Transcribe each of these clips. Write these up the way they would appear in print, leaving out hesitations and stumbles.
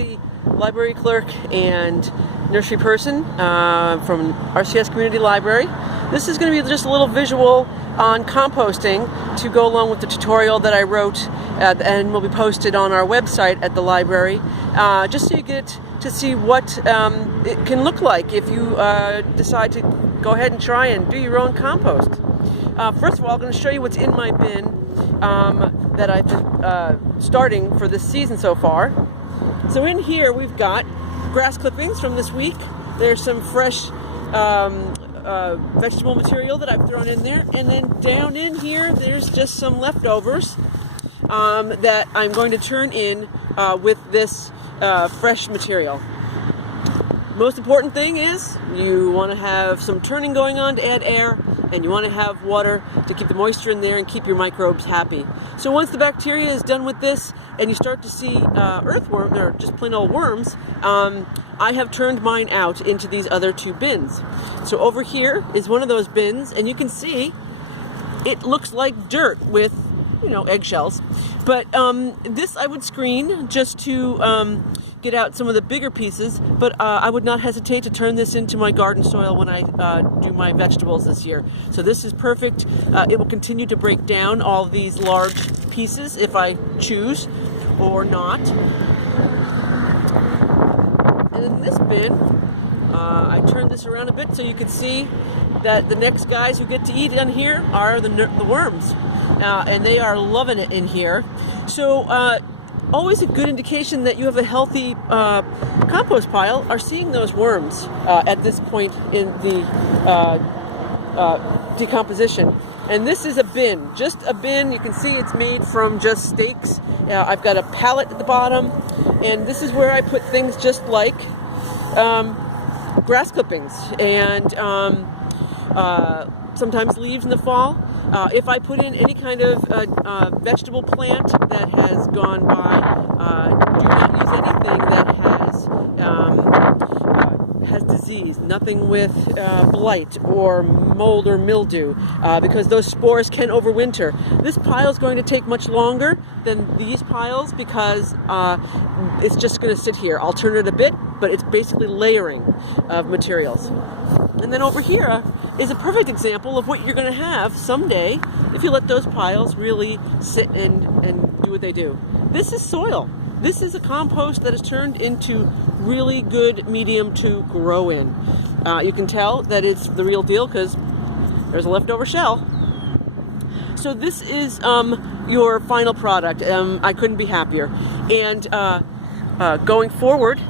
the library clerk and nursery person from RCS Community Library. This is going to be just a little visual on composting to go along with the tutorial that I wrote and will be posted on our website at the library, just so you get to see what it can look like if you decide to go ahead and try and do your own compost. First of all, I'm going to show you what's in my bin that I've been starting for this season so far. So in here we've got grass clippings from this week. There's some fresh vegetable material that I've thrown in there, and then down in here there's just some leftovers that I'm going to turn in with this fresh material. Most important thing is you want to have some turning going on to add air, and you want to have water to keep the moisture in there and keep your microbes happy. So once the bacteria is done with this and you start to see earthworms or just plain old worms, I have turned mine out into these other two bins. So over here is one of those bins, and you can see it looks like dirt with, eggshells. But this I would screen just to get out some of the bigger pieces, but I would not hesitate to turn this into my garden soil when I do my vegetables this year. So this is perfect. It will continue to break down all these large pieces if I choose or not. And in this bin, I turned this around a bit so you can see that the next guys who get to eat in here are the worms. And they are loving it in here. So always a good indication that you have a healthy compost pile are seeing those worms at this point in the decomposition. And this is a bin, just a bin. You can see it's made from just stakes. I've got a pallet at the bottom, and this is where I put things just like grass clippings and sometimes leaves in the fall. If I put in any kind of vegetable plant that has gone by, do not use anything that has disease, nothing with blight or mold or mildew, because those spores can overwinter. This pile is going to take much longer than these piles because it's just going to sit here. I'll turn it a bit, but it's basically layering of materials. And then over here is a perfect example of what you're going to have someday if you let those piles really sit and do what they do. This is soil. This is a compost that is turned into really good medium to grow in. You can tell that it's the real deal because there's a leftover shell. So this is your final product. I couldn't be happier. And going forward,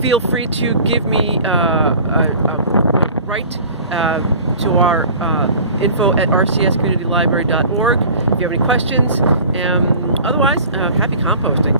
feel free to give me write to our info@rcscommunitylibrary.org if you have any questions. Otherwise, happy composting.